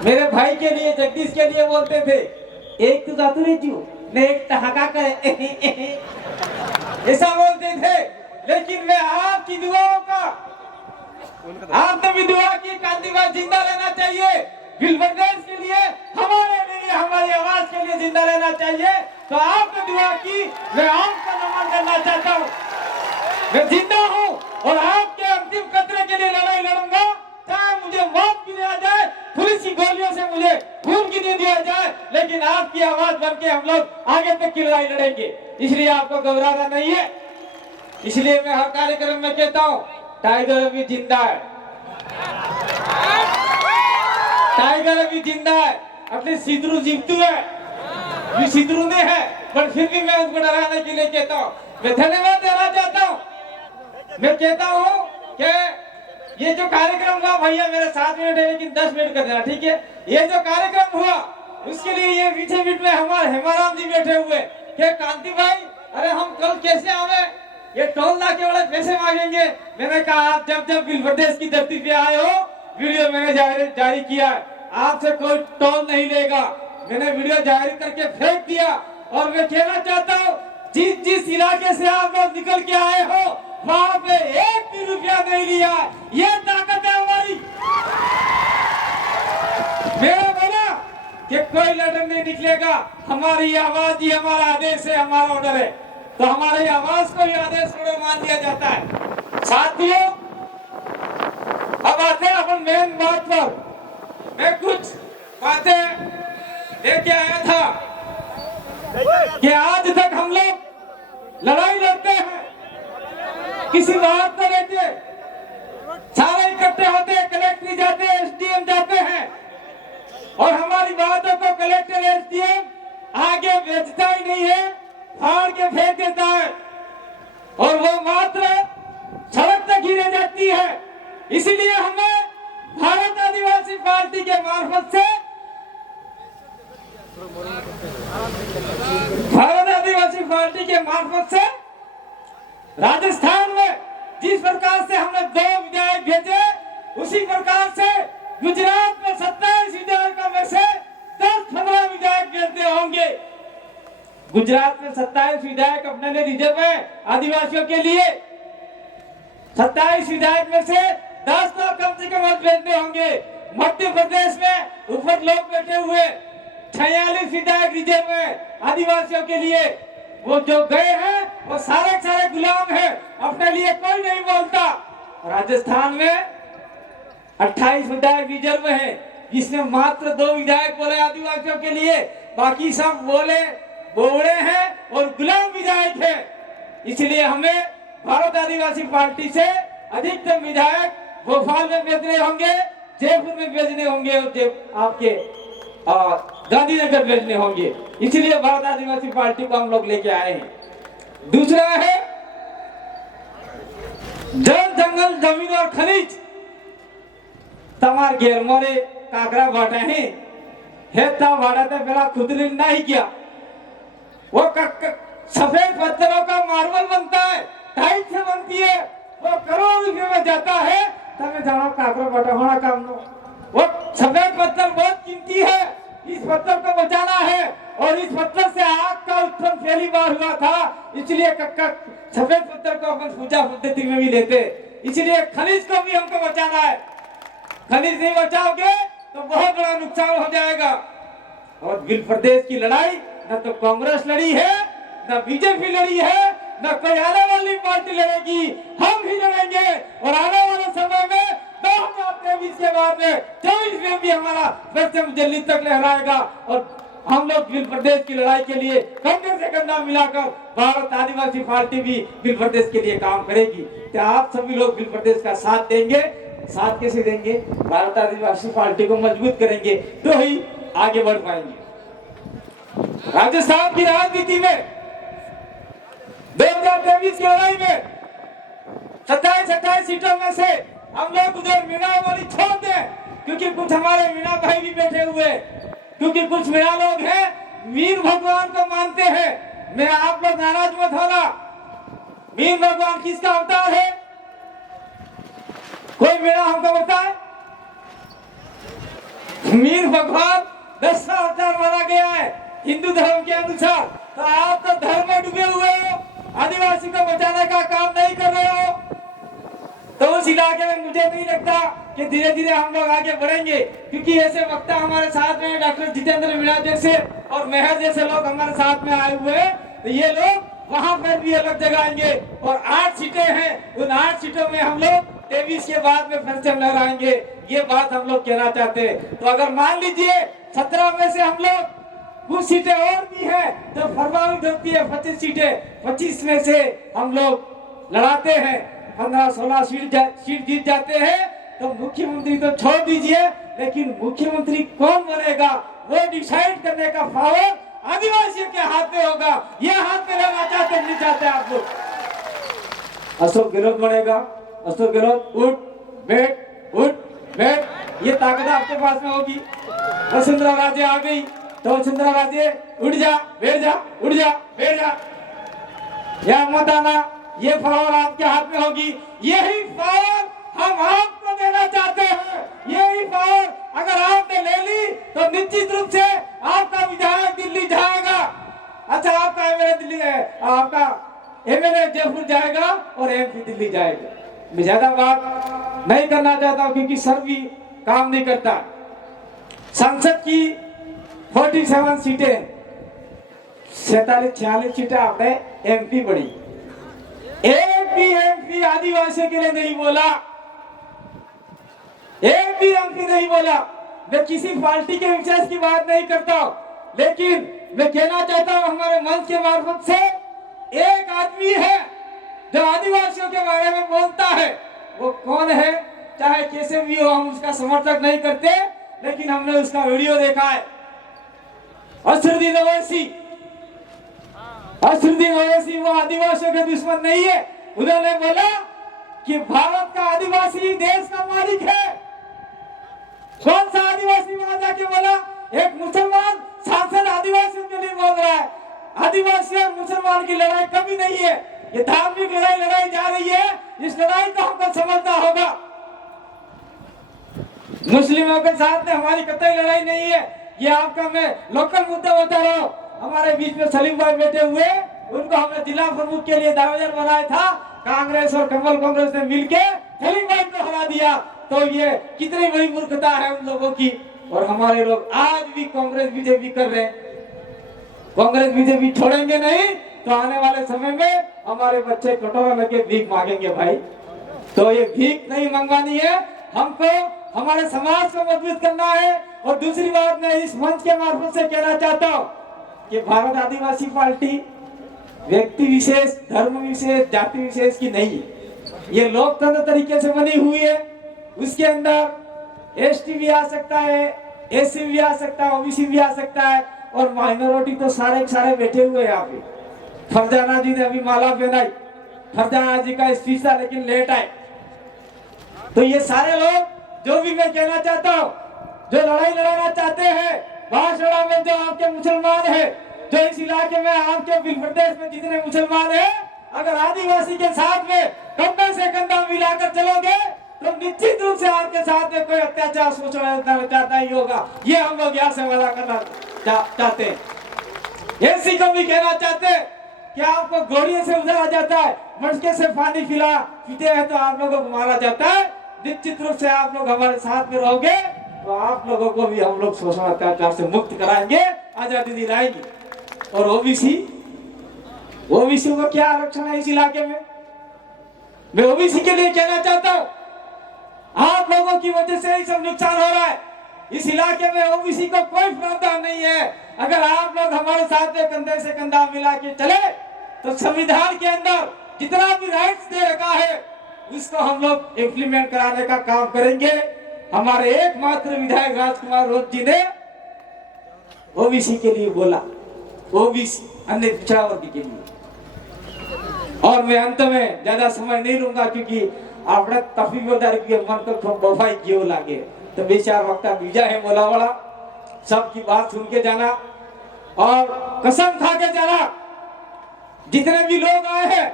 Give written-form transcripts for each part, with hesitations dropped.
मेरे भाई के लिए, जगदीश के लिए बोलते थे, एक तो दातुरी जू ने एक ठहाका करे ऐसा बोलते थे। लेकिन मैं आपकी दुआओं का, आपने भी दुआ की कांति भाई जिंदा रहना चाहिए, विल्बरडेस के लिए, हमारे लिए, हमारी आवाज के लिए जिंदा रहना चाहिए। तो आपने दुआ की, मैं आपका नमन करना चाहता हूँ। मैं जिंदा हूँ और आपके अंतिम कतरे के लिए लड़ाई लड़ूंगा, चाहे मुझे मौत भी आ जाए, पुलिस की गोलियों से मुझे खून की नींद आ जाए, लेकिन आपकी आवाज बन के हम लोग आगे तक की लड़ाई लड़ेंगे। इसलिए आपको घबराना नहीं है। इसलिए मैं हर कार्यक्रम में कहता हूँ, टाइगर अभी जिंदा है, टाइगर अभी जिंदा है। अपने सिद्धरू जीवतू है, सिद्धरू ने है, पर फिर भी मैं उनको डराने के लिए कहता हूँ। मैं धन्यवाद देना चाहता हूँ। मैं कहता हूँ कि ये जो कार्यक्रम हुआ, भैया मेरे 7 मिनट है लेकिन 10 मिनट कर देना, ठीक है। ये जो कार्यक्रम हुआ उसके लिए ये पीछे बीच में हमारे हेमाराम जी बैठे हुए कि कांति भाई, अरे हम कल कैसे आवे, ये टोल नाके वाले पैसे मांगेंगे। मैंने कहा आप जब विल्बरडेस की धरती पे आए हो, वीडियो मैंने जारी किया है, आपसे कोई टोल नहीं लेगा। मैंने वीडियो जारी करके फेंक दिया। और मैं कहना चाहता हूँ, जिस इलाके से आप लोग निकल के आए हो, वहां पे 1 भी रुपया नहीं लिया। ये ताकत है हमारी। मेरा बोला कि कोई लड़न नहीं निकलेगा, हमारी आवाज ही हमारा आदेश है, हमारा ऑर्डर है। तो हमारी आवाज को ही आदेश ऑर्डर मान दिया जाता है। साथियों, अब आते हैं अपन मेन बात पर। मैं कुछ बातें लेके आया था कि आज तक हम लोग लड़ाई लड़ते हैं किसी बात को लेके, सारे इकट्ठे होते हैं, कलेक्टर जाते हैं, एसडीएम जाते हैं, और हमारी बातों को कलेक्टर एसडीएम आगे भेजता ही नहीं है, फाड़ के फेंक देता है, और वो मात्र सड़क तक ही रह जाती है। इसीलिए हमें भारत आदिवासी पार्टी के मार्फत से, भारत आदिवासी पार्टी के मार्फत से राजस्थान में जिस प्रकार से हमने 2 विधायक भेजे, उसी प्रकार से गुजरात में 27 विधायकों में से 10-15 विधायक भेजते होंगे। गुजरात में 27 विधायक अपने लिए रिजर्व है आदिवासियों के लिए। 27 विधायक में से 10 तो कम से कम भेजने होंगे। मध्य प्रदेश में ऊपर लोग बैठे हुए 46 विधायक रिजर्व है आदिवासियों के लिए। वो जो गए हैं वो सारे गुलाम हैं, अपने लिए कोई नहीं बोलता। राजस्थान में 28 विधायक रिजर्व है, जिसने मात्र 2 विधायक बोले आदिवासियों के लिए, बाकी सब बोले बोले हैं और गुलाम विधायक है। इसलिए हमें भारत आदिवासी पार्टी से अधिकतम विधायक भोपाल में भेजने होंगे, जयपुर में भेजने होंगे, और आपके गांधीनगर भेजने होंगे। इसलिए भारत आदिवासी पार्टी को हम लोग लेके आए हैं। दूसरा है जल, जंगल, जमीन और खनिज। तमार घेर मोरे काकरा बाटे हैं, हेता भाड़ा तो मेरा खुद ने नहीं किया। वो सफेद पत्थरों का मार्बल बनता है, टाइट से बनती है, वो करोड़ रुपए में जाता है। तब जानो काकरा बाटा होना काम नो। वो सफेद पत्थर बहुत कीमती है, इस पत्थर को बचाना है, और इस पत्थर से आग का उत्पन्न पहली बार हुआ था। इसलिए सफेद पत्थर को अपन पूजा पद्धति में भी लेते। इसलिए खनिज को भी हमको बचाना है। खनिज नहीं बचाओगे तो बहुत बड़ा नुकसान हो जाएगा। और विल्बरडेस की लड़ाई न तो कांग्रेस लड़ी है, न बीजेपी लड़ी है, न कोई आने वाली पार्टी लड़ेगी, हम ही लड़ेंगे। और आने वाले समय में 2023 के बाद में 24 में भी हमारा परचम दिल्ली तक लहराएगा। और हम लोग विल्बरडेस की लड़ाई के लिए कंधे से कंधा मिलाकर भारत आदिवासी पार्टी भी विल्बरडेस के लिए काम करेगी। क्या आप सभी लोग विल्बरडेस का साथ देंगे? साथ कैसे देंगे? भारत आदिवासी पार्टी को मजबूत करेंगे तो ही आगे बढ़ पाएंगे। राजस्थान की राजनीति में 2023 की लड़ाई में 27 सीटों में से हम लोग उधर मीणा वाली छोड़ दें, क्योंकि कुछ हमारे मीणा भाई भी बैठे हुए, क्योंकि कुछ मीणा लोग हैं वीर भगवान को मानते हैं। मैं आप लोग नाराज मत होना। वीर भगवान किसका अवतार है? कोई मीणा हमको बताए? मीर भगवान 10 अवतार माना गया है हिंदू धर्म के अनुसार। तो आप तो धर्म में डूबे हुए हो, आदिवासी को बचाने का काम नहीं कर रहे हो। तो उस इलाके में मुझे नहीं लगता कि धीरे धीरे हम लोग आगे बढ़ेंगे, क्योंकि ऐसे वक्ता हमारे साथ में डॉक्टर जितेंद्र मीणा जैसे और मेहर जैसे लोग हमारे साथ में आए हुए हैं। तो ये लोग वहां पर भी अलग जगाएंगे और 8 सीटें हैं, उन 8 सीटों में हम लोग 23 के बाद में फिर से लहराएंगे। ये बात हम लोग कहना चाहते हैं। तो अगर मान लीजिए 17 में से हम लोग कुछ सीटें और भी हैं तो प्रभावित होती है 25 सीटें, 25 में से हम लोग लड़ाते हैं, 15-16 सीट जीत जाते हैं। तो मुख्यमंत्री तो छोड़ दीजिए, लेकिन मुख्यमंत्री कौन बनेगा वो डिसाइड करने का पावर आदिवासियों के हाथ में होगा। ये हाथ में लेना चाहते नहीं चाहते आप लोग। अशोक गहलोत बनेगा, अशोक गहलोत उठ बैठ, ये ताकत आपके पास में होगी। वसुंधरा राजे आ गई तो वसुंधरा राजे उठ जा बैठ जा, उठ जा बैठ जा, या मत आना, ये पावर आपके हाथ में होगी। यही पावर हम आपको देना चाहते हैं। यही पावर अगर आपने ले ली तो निश्चित रूप से आपका विधायक दिल्ली जाएगा। अच्छा, आपका एमएलए दिल्ली है, आपका एमएलए जयपुर जाएगा और एमपी दिल्ली जाएगा। मैं ज्यादा बात नहीं करना चाहता हूं क्योंकि सर भी काम नहीं करता। संसद की 47 सीटें, 47-46 सीटें आपने एमपी बढ़ी। एक भी एमपी आदिवासियों के लिए नहीं बोला, एक भी एमपी नहीं बोला। मैं किसी पार्टी के विशेष की बात नहीं करता हूं, लेकिन मैं कहना चाहता हूं हमारे मंच के मार्फत से, एक आदमी है जो आदिवासियों के बारे में बोलता है। वो कौन है? चाहे कैसे भी हो, हम उसका समर्थक नहीं करते, लेकिन हमने उसका वीडियो देखा है। असरुद्दीन ओवैसी, असरुद्दीन ओवैसी वो आदिवासियों के दुश्मन नहीं है। उन्होंने बोला कि भारत का आदिवासी देश का मालिक है। कौन सा आदिवासी वहां जाके बोला? एक मुसलमान सांसद आदिवासियों के लिए बोल रहा है। आदिवासी और मुसलमान की लड़ाई कभी नहीं है, ये धार्मिक लड़ाई लड़ाई जा रही है। इस लड़ाई को हमको समझना होगा। मुस्लिमों के साथ में हमारी कतई लड़ाई नहीं है। ये आपका मैं लोकल मुद्दा बता रहा हूँ। हमारे बीच में सलीम भाई बैठे हुए, उनको हमने जिला प्रमुख के लिए दावेदार बनाया था। कांग्रेस और कमल कांग्रेस ने मिलके सलीम भाई को हरा दिया। तो ये कितनी बड़ी मूर्खता है उन लोगों की। और हमारे लोग आज भी कांग्रेस बीजेपी कर रहे हैं। कांग्रेस बीजेपी छोड़ेंगे नहीं तो आने वाले समय में हमारे बच्चे कटोरा लेके भीख मांगेंगे भाई। तो ये भीख नहीं मंगवानी है, हमको हमारे समाज को मजबूत करना है। और दूसरी बात मैं इस मंच के मार्फत से कहना चाहता हूँ कि भारत आदिवासी पार्टी व्यक्ति विशेष, धर्म विशेष, जाति विशेष की नहीं, ये लोकतंत्र तरीके से बनी हुई है। उसके अंदर एसटी भी आ सकता है, एससी भी आ सकता है, ओबीसी भी आ सकता है, और माइनॉरिटी तो सारे सारे बैठे हुए हैं यहाँ पे। फरजाना जी ने अभी माला पहनाई, फरजाना जी का स्पीच था लेकिन लेट आए। तो ये सारे लोग, जो भी मैं कहना चाहता हूँ, जो लड़ाई लड़ाना चाहते हैं बांसवाड़ा में, जो आपके मुसलमान है, जो इस इलाके में आपके बिल प्रदेश में जितने मुसलमान है, अगर आदिवासी के साथ में कंधे से कंधा मिलाकर चलोगे तो निश्चित रूप से आपके साथ में कोई अत्याचार शोषण चाहता ही होगा। ये हम लोग यहाँ से वादा करना चाहते हैं। एसी को भी कहना चाहते हैं कि आपको घोड़ियों से उतारा जाता है, मटके से पानी पीते हैं तो आप लोगों को मारा जाता है। निश्चित रूप से आप लोग हमारे साथ में रहोगे तो आप लोगों को भी हम लोग शोषण अत्याचार से मुक्त कराएंगे, आजादी दिलाएंगे। और ओबीसी को क्या आरक्षण है इस इलाके में? मैं ओबीसी के लिए कहना चाहता हूँ, आप लोगों की वजह से ही सब नुकसान हो रहा है। इस इलाके में ओबीसी को कोई प्रावधान नहीं है। अगर आप लोग हमारे साथ में कंधे से कंधा मिला के चले तो संविधान के अंदर जितना भी राइट्स दे रखा है उसको हम लोग इम्प्लीमेंट कराने का काम करेंगे। हमारे एकमात्र विधायक राजकुमार रोज जी ने ओबीसी के लिए बोला, ओबीसी अन्य पिछड़ा वर्ग के लिए। और मैं अंत में ज्यादा समय नहीं लूंगा क्योंकि आपने तफीवदार के मन को बफाई क्यों लागे। तो बेचार वक्ता बीजा है बोला वाला, सबकी बात सुन के जाना और कसम खा के जाना। जितने भी लोग आए हैं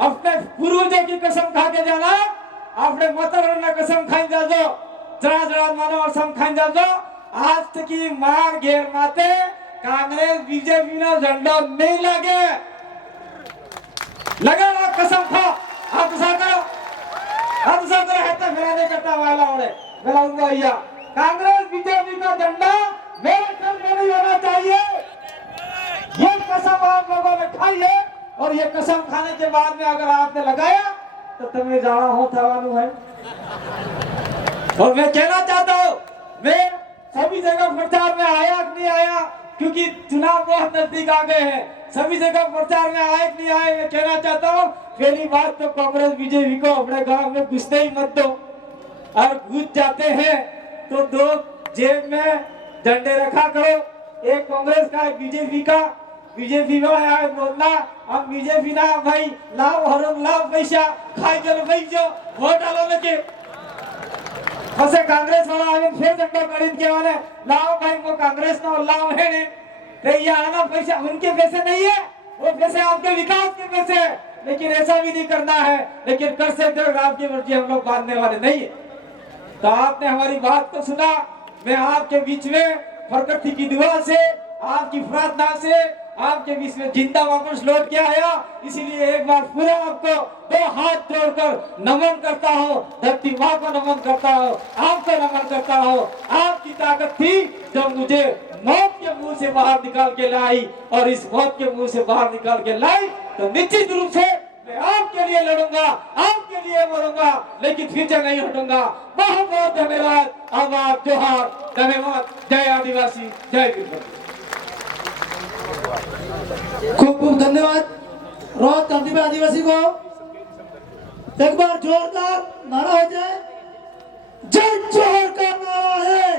अपने पूर्वजों की कसम खा के जाना। आपने मतरण कसम खाई जा दो, जरा जरा मानो और सम खाई जा दो। आज तक की मार घेर माते कांग्रेस बीजेपी ना झंडा नहीं लगे लगा ना कसम खा हाथ साकर है तो मेरा नहीं करता वाला होने मेरा उनका भैया कांग्रेस बीजेपी का झंडा मेरे घर में नहीं होना चाहिए। ये कसम आप लोगों ने खाई है और ये कसम खाने के बाद में अगर आपने लगाया तो तुम्हें जाना हो थवानु है। और मैं कहना चाहता हूँ मैं सभी जगह प्रचार में आया कि नहीं आया क्योंकि चुनाव बहुत नजदीक आ गए हैं। सभी जगह प्रचार में आए कि नहीं आए मैं कहना चाहता हूँ पहली बात तो कांग्रेस बीजेपी को अपने गांव में घुसने ही मत दो और घुस जाते हैं तो दो जेब में झंडे रखा करो एक कांग्रेस का एक बीजेपी का। बीजेपी में आया बोलना हम बीजेपी ना भाई लाभ हरम लाभ पैसा खाई चलो भाई जो वोट डालो लगे फसे कांग्रेस वाला आगे फिर झंडा खरीद के वाले लाओ भाई वो कांग्रेस ना लाओ है ने तो ये आना पैसा उनके पैसे नहीं है वो पैसे आपके विकास के पैसे है लेकिन ऐसा भी नहीं करना है लेकिन कर सकते हो आपकी मर्जी हम लोग बांधने वाले नहीं है। तो आपने हमारी बात को सुना मैं आपके बीच में प्रकृति की दुआ से आपकी प्रार्थना से आपके बीच में जिंदा वापस लौट के आया इसलिए एक बार पूरा आपको दो हाथ जोड़कर नमन करता हूँ धरती माँ को नमन करता हूँ आपको नमन करता हूँ। आपकी ताकत थी जो मुझे मौत के मुंह से बाहर निकाल के लाई और इस मौत के मुंह से बाहर निकाल के लाई तो निश्चित रूप से मैं आपके लिए लड़ूंगा आपके लिए मरूंगा लेकिन पीछे नहीं हटूंगा। बहुत बहुत धन्यवाद आभार जोहार धन्यवाद। जय आदिवासी जय वीरभद्र। खूब खूब धन्यवाद। रोज धरती पे आदिवासी को एक बार जोरदार नारा हो जाए। जय जोहर का नारा है।